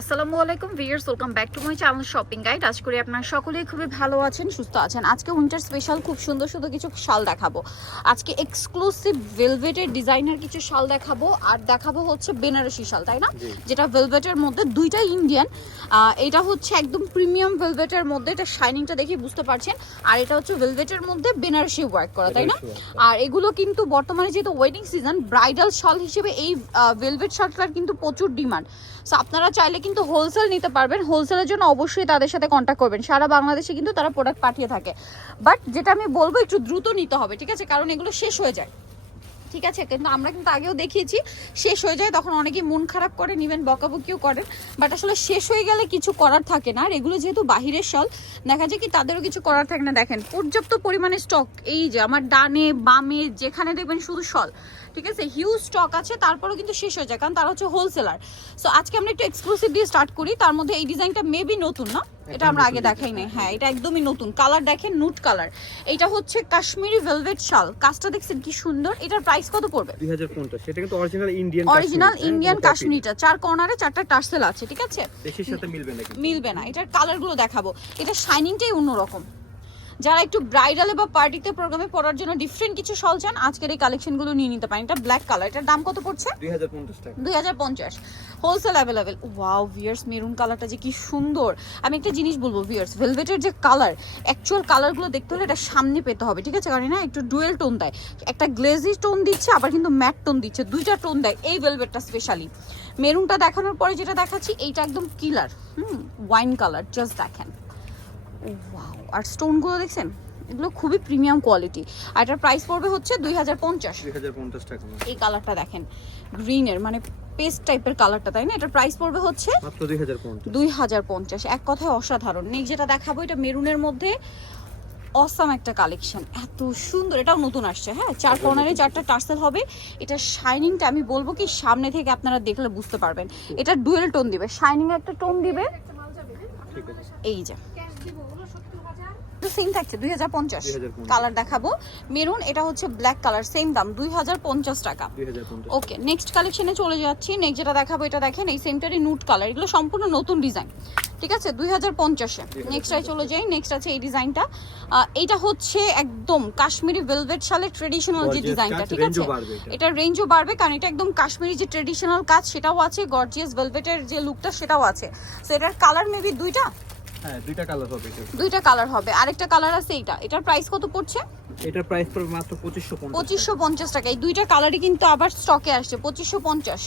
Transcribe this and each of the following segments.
আসসালামু আলাইকুম viewers, welcome back to my channel shopping guide. আশা করি আপনারা সকলেই খুবই ভালো আছেন, সুস্থ আছেন। আজকে উইন্টার স্পেশাল খুব সুন্দর সুন্দর কিছু শাল দেখাবো। আজকে এক্সক্লুসিভ ভেলভেটের ডিজাইনার কিছু শাল দেখাবো, আর দেখাবো হচ্ছে বেনারসি শাল, তাই না? যেটা ভেলভেটের মধ্যে দুইটা ইন্ডিয়ান। এটা হচ্ছে একদম প্রিমিয়াম ভেলভেটের মধ্যে, এটা শাইনিংটা দেখে বুঝতে পারছেন। আর এটা হচ্ছে ভেলভেটের মধ্যে বেনারসি ওয়ার্ক করা, তাই না? আর এগুলো কিন্তু বর্তমানে যেহেতু ওয়েডিং সিজন, ব্রাইডাল শাল হিসেবে এই ভেলভেট শালটার কিন্তু প্রচুর ডিমান্ড। সো আপনারা চাইলে কিন্তু হোলসেল নিতে পারবেন। হোলসেলের জন্য অবশ্যই তাদের সাথে কন্ট্যাক্ট করবেন। সারা বাংলাদেশে কিন্তু তারা প্রোডাক্ট পাঠিয়ে থাকে, বাট যেটা আমি বলবো একটু দ্রুত নিতে হবে, ঠিক আছে? কারণ এগুলো শেষ হয়ে যায়, ঠিক আছে? কিন্তু আমরা কিন্তু আগেও দেখিয়েছি শেষ হয়ে যায়, তখন অনেকেই মন খারাপ করে, নিবেন বকাবকিও করেন, বাট আসলে শেষ হয়ে গেলে কিছু করার থাকে না। আর এগুলো যেহেতু বাহিরের শাল, দেখা যায় কি তাদেরও কিছু করার থাকে না। দেখেন পর্যাপ্ত পরিমাণে স্টক, এই যে আমার ডানে বামে যেখানে দেখবেন শুধু শাল, ঠিক আছে? হিউজ স্টক আছে, তারপরেও কিন্তু শেষ হয়ে যায়, কারণ তারা হচ্ছে হোলসেলার। সো আজকে আমরা একটু এক্সক্লুসিভ দিয়ে স্টার্ট করি। তার মধ্যে এই ডিজাইনটা মেবি নতুন না, এটা আমরা আগে দেখাই নাই। হ্যাঁ, এটা একদমই নতুন। কালার দেখেন, নুট কালার। এটা হচ্ছে কাশ্মীরি ভেলভেট শাল। কাজটা দেখছেন কি সুন্দর। এটার প্রাইস কত পড়বে? 2050। সেটা কিন্তু অরিজিনাল ইন্ডিয়ান কাশ্মীরিটা। চার কর্নারে চারটা টার্সেল আছে, ঠিক আছে? দেশের সাথে মিলবে না। এটার কালারগুলো দেখাবো। এটা শাইনিংটাই অন্যরকম। যারা একটু ব্রাইডালে বা পার্টিতে প্রোগ্রামে পরার জন্য ডিফারেন্ট কিছু শাল চান, আজকের এই কালেকশনগুলো নিয়ে নিতে পারেন। এটা ব্ল্যাক কালার। এটার দাম কত পড়ছে? 2050 টাকা। 2050 wholesale available. Wow viewers, maroon কালারটা যে কি সুন্দর। আমি একটা জিনিস বলবো ভিউয়ার্স, ভেলভেটের যে কালার, অ্যাকচুয়াল কালারগুলো দেখতে হলে এটা সামনে পেতে হবে, ঠিক আছে? কারণ না একটু ডুয়েল টোন দেয়, একটা গ্লেজি টোন দিচ্ছে, আবার কিন্তু ম্যাট টোন দিচ্ছে, দুইটা টোন দেয় এই ভেলভেটটা স্পেশালি। মেরুনটা দেখানোর পরে যেটা দেখাচ্ছি, এইটা একদম কিলার, ওয়াইন কালার। জাস্ট দেখেন, ওয়াও। আর স্টোনগুলো দেখছেন, এগুলো খুবই প্রিমিয়াম কোয়ালিটি। আর এটার প্রাইস পড়বে হচ্ছে 2050 টাকা। এই কালারটা দেখেন, গ্রিনের মানে পেস্ট টাইপের কালারটা, তাই না? এটার প্রাইস পড়বে হচ্ছে মাত্র 2050। এক কথায় অসাধারণ। নেক্সট যেটা দেখাবো, এটা মেরুনের মধ্যে অসাম একটা কালেকশন, এত সুন্দর। এটাও নতুন আসছে। হ্যাঁ, চার কর্নারে চারটা টার্সেল হবে। এটা শাইনিংটা আমি বলবো কি, সামনে থেকে আপনারা দেখলে বুঝতে পারবেন। এটা ডুয়েল টোন দিবে, শাইনিং একটা টোন দিবে। এই যে সেম থাকছে 2050 কালার দেখাবো। মেরুন, এটা হচ্ছে ব্ল্যাক কালার, সেম দাম 2050 টাকা। ওকে, নেক্সট কালেকশনে চলে যাচ্ছি। নেক্সট যেটা দেখাবো, এটা দেখেন এই সেমটারই নুট কালার। এগুলো সম্পূর্ণ নতুন ডিজাইন, ঠিক আছে? 2050-এ। নেক্সটটাই চলে যাই। নেক্সট আছে এই ডিজাইনটা। এটা হচ্ছে একদম কাশ্মীরি ভেলভেট শালের ট্রেডিশনাল যে ডিজাইনটা, ঠিক আছে? এটা রেঞ্জও বাড়বে, কারণ এটা একদম কাশ্মীরি যে ট্রেডিশনাল কাজ সেটাও আছে, গর্জিয়াস ভেলভেটের যে লুকটা সেটাও আছে। সো এটার কালার মেবি দুইটা, হ্যাঁ দুইটা কালার হবে। দুইটা কালার হবে। আরেকটা কালার আছে এইটা। এটার প্রাইস কত পড়ছে? এটার প্রাইস পড়বে মাত্র 2550 টাকা। এই দুইটা কালারই কিন্তু আবার স্টকে আসছে 2550।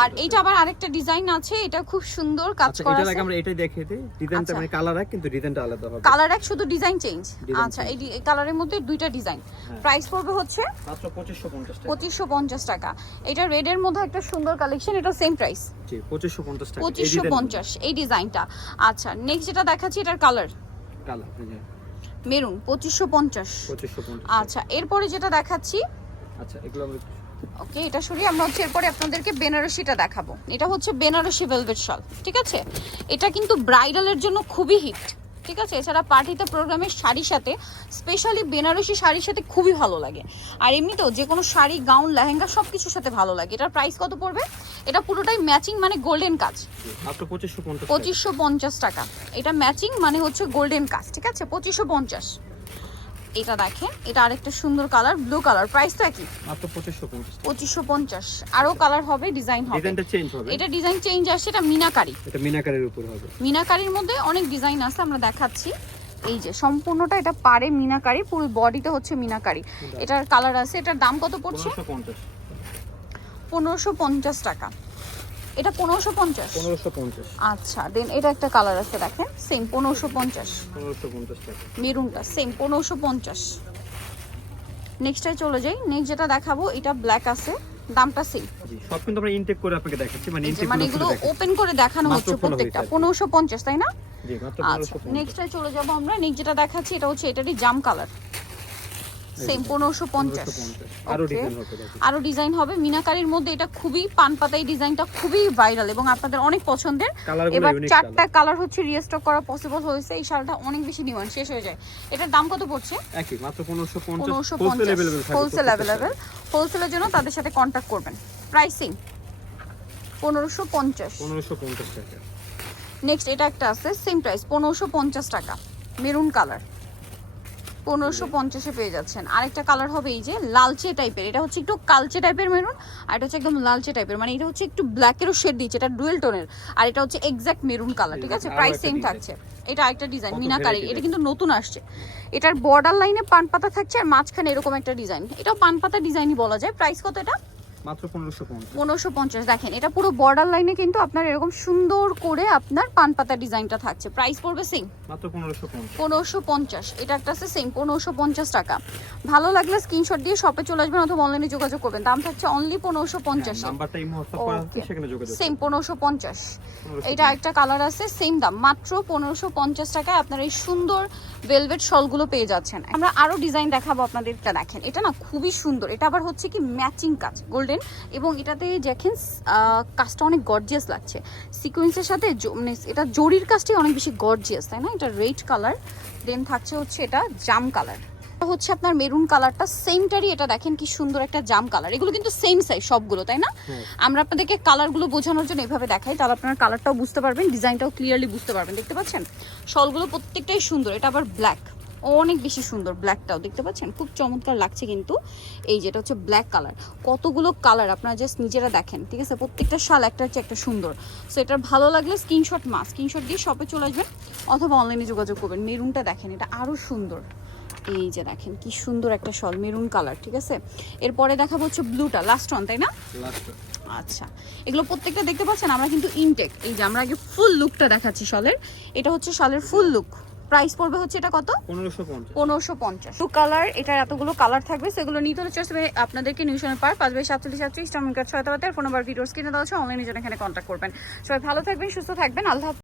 আর এইটা আবার আরেকটা ডিজাইন আছে, এটা খুব সুন্দর কাজ করা আছে। এটা আমরা এটাই দেখিয়ে দিই। ডিজাইনটা মানে কালার এক, কিন্তু ডিজাইনটা আলাদা হবে। কালার এক, শুধু ডিজাইন চেঞ্জ। আচ্ছা, এই কালারের মধ্যে দুইটা ডিজাইন। প্রাইস পড়বে হচ্ছে মাত্র 2550 টাকা। 2550 টাকা। এটা রেড এর মধ্যে একটা সুন্দর কালেকশন, এটা সেম প্রাইস। জি, 2550 টাকা। 2550 এই ডিজাইনটা। আচ্ছা, নেক্সট যেটা দেখাচ্ছি, এটার কালার মেরুন, 2550। আচ্ছা, এরপরে যেটা দেখাচ্ছি, আচ্ছা এগুলো আমরা ওকে, এটা সরিয়ে আমরা হচ্ছে এরপরে আপনাদেরকে বেনারসিটা দেখাবো। এটা হচ্ছে বেনারসি ভেলভেট শাল, ঠিক আছে? এটা কিন্তু ব্রাইডালের জন্য খুবই হিট, ঠিক আছে? এছাড়া পার্টিতে প্রোগ্রামের শাড়ির সাথে, স্পেশালি বেনারসি শাড়ির সাথে খুবই ভালো লাগে। আর এমনিতেও যে কোনো শাড়ি, গাউন, লেহেঙ্গা সব কিছুর সাথে ভালো লাগে। এটার প্রাইস কত পড়বে? এটা পুরোটাই ম্যাচিং, মানে গোল্ডেন কাজ, মাত্র 2550 টাকা। এটা ম্যাচিং মানে হচ্ছে গোল্ডেন কাজ, ঠিক আছে? 2550। এটা দেখেন, এটা আরেকটা সুন্দর কালার, ব্লু কালার। প্রাইস তো একই, মাত্র 2550। আরো কালার হবে, ডিজাইন হবে। ডিজাইনটা চেঞ্জ হবে। এটা ডিজাইন চেঞ্জ আসছে। এটা মিনাকারি, এটা মিনাকারির উপর হবে। মিনাকারির মধ্যে অনেক ডিজাইন আছে, আমরা দেখাচ্ছি। এই যে সম্পূর্ণটা এটা পারে মিনাকারি, পুরো বডিতে হচ্ছে মিনাকারি। এটার কালার আছে। এটার দাম কত পড়ছে? 1550 টাকা। এটা 1550। আচ্ছা, দেন এটা একটা কালার আছে, দেখেন সেম 1550 টাকা। মেরুনটা সেম 1550। নেক্সটটাই চলে যাই। নেক্সট যেটা দেখাবো, এটা ব্ল্যাক আছে, দামটা সেম। জি, সব কিন্তু আমরা ইনটেক করে আপনাকে দেখাচ্ছি, মানে এগুলো ওপেন করে দেখানো হচ্ছে প্রত্যেকটা। 1550, তাই না? জি, মাত্র 1550। নেক্সটটাই চলে যাব আমরা। নেক্সট যেটা দেখাচ্ছি, এটা হচ্ছে এটারই জাম কালার, সেম 1550। আরো ডিজাইন হবে মিনাকারির মধ্যে। এটা খুবই পানপাতা, এই ডিজাইনটা খুবই ভাইরাল এবং আপনাদের অনেক পছন্দের। এবার চারটা কালার হচ্ছে রিস্টক করা পসিবল হয়েছে। এই শালটা অনেক বেশি ডিমান্ড, শেষ হয়ে যায়। এটার দাম কত পড়ছে? একই, মাত্র 1550। Wholesale available. হোলসেলের জন্য তাদের সাথে কন্ট্যাক্ট করবেন। প্রাইসিং 1550 1550 টাকা। নেক্সট এটা একটা আছে সেম প্রাইস 1550 টাকা, মেরুন কালার 1550-এ পেয়ে যাচ্ছেন। আরেকটা কালার হবে এই যে লালচে টাইপের, এটা হচ্ছে একটু কালচে টাইপের মেরুন, আর এটা হচ্ছে একদম লালচে টাইপের, মানে এটা হচ্ছে একটু ব্ল্যাকেরও শেড দিচ্ছে, এটা ডুয়েল টোনের, আর এটা হচ্ছে এক্স্যাক্ট মেরুন কালার, ঠিক আছে? আরো প্রাইস একটা সেম design। থাকছে। এটা আরেকটা ডিজাইন কত মিনাকারি, variety এটা কিন্তু নতুন আসছে। এটার বর্ডার লাইনে পান পাতা থাকছে আর মাঝখানে এরকম একটা ডিজাইন, এটাও পান পাতা ডিজাইনই বলা যায়। প্রাইস কত এটা? মাত্র 1550। 1550। দেখেন এটা পুরো বর্ডার লাইনে কিন্তু আপনার এরকম সুন্দর করে আপনার পান পাতা ডিজাইনটা থাকছে। প্রাইস পড়বে সেম মাত্র 1550। 1550। এটা একটা আছে সেম 1550 টাকা। ভালো লাগলে স্ক্রিনশট দিয়ে শপে চলে আসবেন অথবা অনলাইনে যোগাযোগ করবেন। দাম থাকছে অনলি 1550 এ। নাম্বারটা এই মুহূর্তে করা আছে, সেখানে যোগাযোগ সেম 1550। 1550 এটা একটা কালার আছে সেম দাম, মাত্র 1550 টাকায় আপনারা এই সুন্দর ভেলভেট শলগুলো পেয়ে যাচ্ছেন। আমরা আরো ডিজাইন দেখাবো আপনাদেরটা। দেখেন এটা না খুবই সুন্দর, এটা আবার হচ্ছে কি ম্যাচিং কাজ গোল্ডেন, এবং এটাতে দেখেন কাজটা অনেক গর্জিয়াস লাগছে সিকোয়েন্সের সাথে, মানে এটা জরির কাজটাই অনেক বেশি গর্জিয়াস, তাই না? এটা রেড কালার, দেন থাকছে হচ্ছে এটা জাম কালার, হচ্ছে আপনার মেরুন কালারটা সেমটারই, এটা দেখেন কি সুন্দর একটা জাম কালার। এগুলো কিন্তু সেম সাইজ সবগুলো, তাই না? আমরা আপনাদেরকে কালারগুলো বোঝানোর জন্য এভাবে দেখাই, তাহলে আপনারা কালারটাও বুঝতে পারবেন, ডিজাইনটাও ক্লিয়ারলি বুঝতে পারবেন। দেখতে পাচ্ছেন শলগুলো প্রত্যেকটাই সুন্দর। এটা আবার ব্ল্যাক, অনেক বেশি সুন্দর, ব্ল্যাকটাও দেখতে পাচ্ছেন খুব চমৎকার লাগছে কিন্তু। এই যেটা হচ্ছে ব্ল্যাক কালার, কতগুলো কালার আপনারা জাস্ট নিজেরা দেখেন, ঠিক আছে? প্রত্যেকটা শাল একটা হচ্ছে একটা সুন্দর। সো এটার ভালো লাগলে স্ক্রিনশট দিয়ে শপে চলে আসবেন অথবা অনলাইনে যোগাযোগ করবেন। মেরুনটা দেখেন, এটা আরও সুন্দর। এই যে দেখেন কি সুন্দর একটা শল, মেরুন কালার, ঠিক আছে? এরপরে দেখাবো হচ্ছে ব্লুটা, লাস্ট ওয়ান, তাই না? লাস্ট। আচ্ছা, এগুলো প্রত্যেকটা দেখতে পাচ্ছেন আমরা কিন্তু ইনটেক। এই যে আমরা আগে ফুল লুকটা দেখাচ্ছি শলের, এটা হচ্ছে শলের ফুল লুক। প্রাইস পড়বে হচ্ছে এটা কত? 1550। 1550। টু কালার, এটার এতগুলো কালার থাকবে, সেগুলো নিতে হলে চলে আসবে আপনাদেরকে নিউশনের পার 5/47 টাউন কাজ 6 ফোন নাম্বার ভিডিওস কিনে দেওয়া আছে, অনলাইনে জন্য এখানে কন্ট্যাক্ট করবেন। সবাই ভালো থাকবেন, সুস্থ থাকবেন, আল্লাহ হাফেজ।